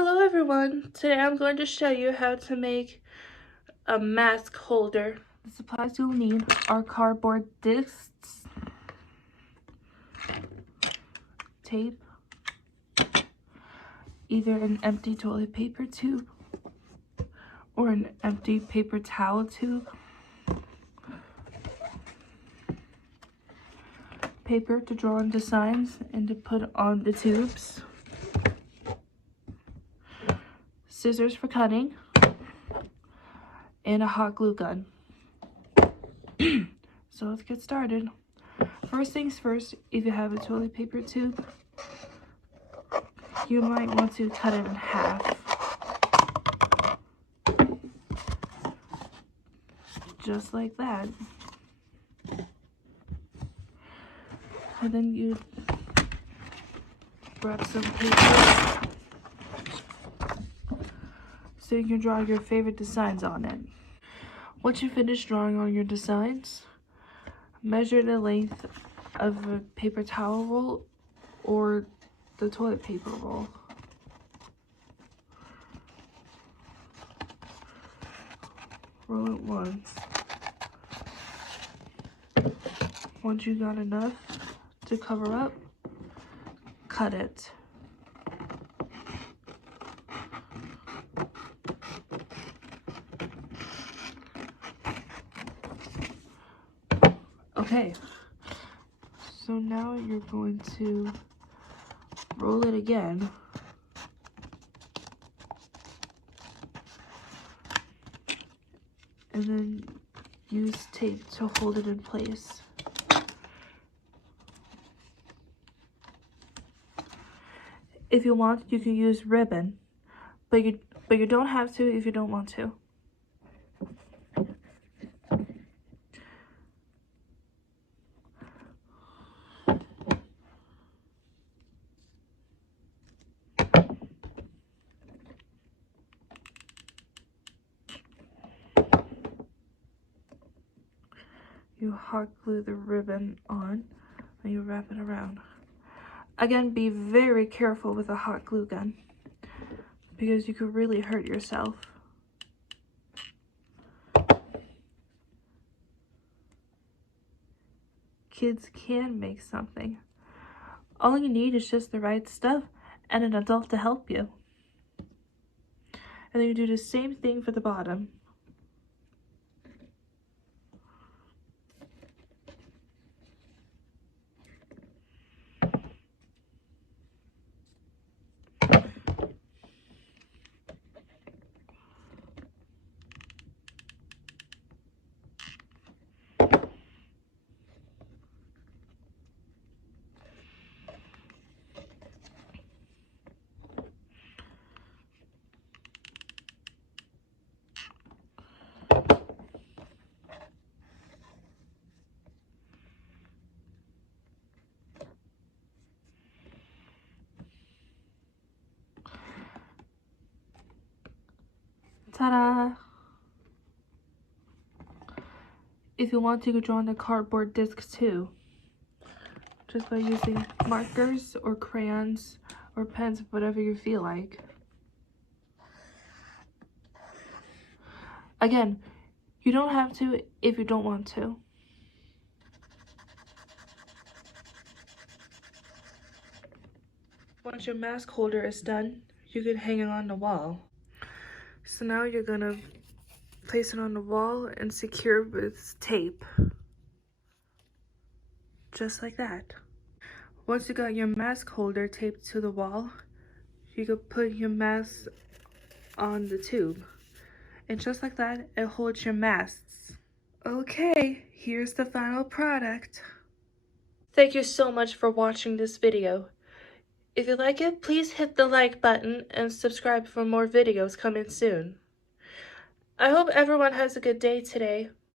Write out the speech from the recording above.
Hello everyone, today I'm going to show you how to make a mask holder. The supplies you'll need are cardboard discs, tape, either an empty toilet paper tube or an empty paper towel tube, paper to draw on designs and to put on the tubes, scissors for cutting, and a hot glue gun. So let's get started. First things first, if you have a toilet paper tube, you might want to cut it in half. Just like that. And then you grab some paper so you can draw your favorite designs on it. Once you finish drawing on your designs, measure the length of a paper towel roll or the toilet paper roll. Roll it once. Once you got enough to cover up, cut it. Okay, so now you're going to roll it again. And then use tape to hold it in place. If you want, you can use ribbon, but you don't have to if you don't want to. You hot glue the ribbon on and you wrap it around. Again, be very careful with a hot glue gun because you could really hurt yourself. Kids can make something. All you need is just the right stuff and an adult to help you. And then you do the same thing for the bottom. Ta-da! If you want, you could draw on the cardboard disc too, just by using markers or crayons or pens, whatever you feel like. Again, you don't have to if you don't want to. Once your mask holder is done, you can hang it on the wall. So now you're gonna place it on the wall and secure with tape. Just like that. Once you got your mask holder taped to the wall, you could put your mask on the tube. And just like that, it holds your masks. Okay, here's the final product. Thank you so much for watching this video. If you like it, please hit the like button and subscribe for more videos coming soon. I hope everyone has a good day today.